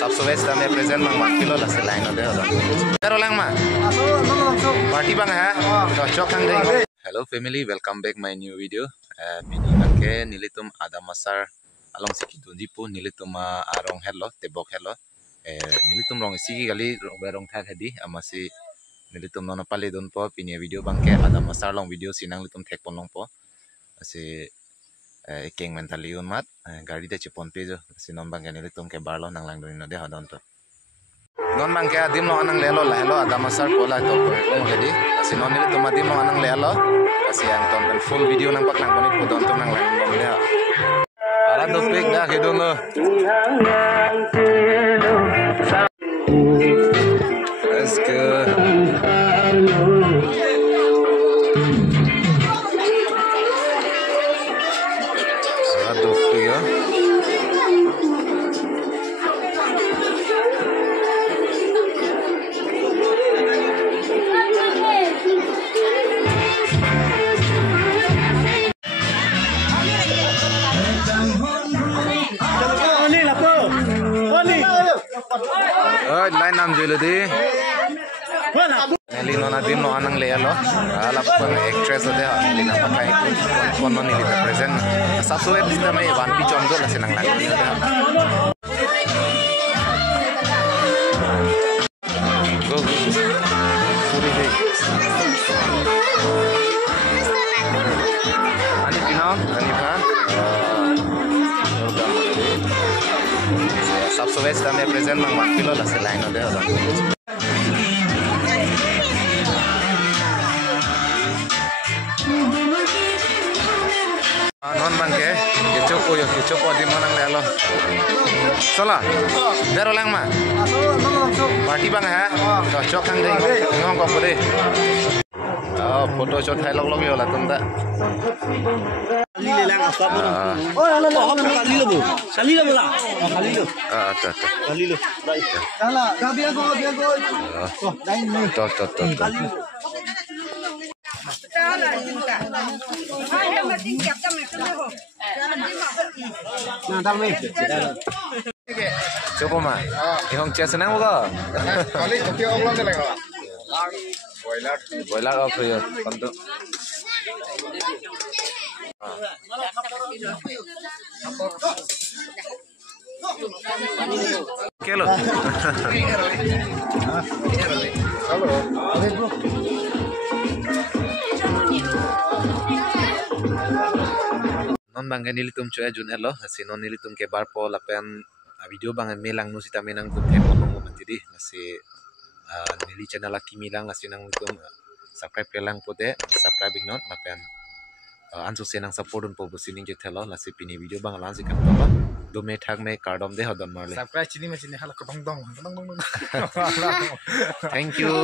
सबसे मैं present mang makilo la se line de hoda pero lang ma party bang ha chok kang dei hello family, welcome back my new video mini bangke nilitum ada masar along siki tunjipu nilitum arong hello tebok hello nilitum rong siki gali rong thak hedi amasi nilitum nona pali don po pini video bangke ada masar long video sinang litum thek ponong po asi keng mentaliun mat gari de chipon pejo sinon bangke nilitum ke barlo nang lang doni de hodon to non bangke adim no anang lelo la hello ada masar pola to ko hedi sinon nilitum adim no anang lelo asi ang ton full video nang paklang konik po don to nang lang doni de ara do pek da hedon lo let's go. Lain nam jual di. Lino na dim no anang lelo. Alap pun actress ada. Lina pakai kon non ini present. Satu web kita mai one piece om tu lah senang lagi. Go. Puri deh. Ani pinam, ani kan. सबसे बेस्ट हमें present mang makilo la se line de hoda non bangke ke chopo di manang lelo sola dero lang ma party bang ha chok kang dei ngong ko pode photo shot hai log yo la tumda Kali lang asap mo. Oh, ala kali lo bu. Kali lo bola. Kali lo. Acha. Kali lo. Baik. Dala, gabi ako. Oh, lain ni. Tot. Kali lo. Dala, jinta. Ay, mating kap kami ko. Nah, dal me. Chopo ma. Ihong chess nang mo ka. Kali kopi oglo de lega. Boiler off yo. Konto. Kelo. Halo. Non bangke nilitum choya jun hello sinon nilitum ke bar po lapen video bang melang nu sita menang tum ke ponong mo mantidi nasi nili channel aki milang asinang tum subscribe kelang pote subscribe not lapen anso senang support po busining je thelo lasi pini video bang lansi kam to do me thak me cardom de hodon marle Subscribe sini macam ni hal kotong dong. thank you.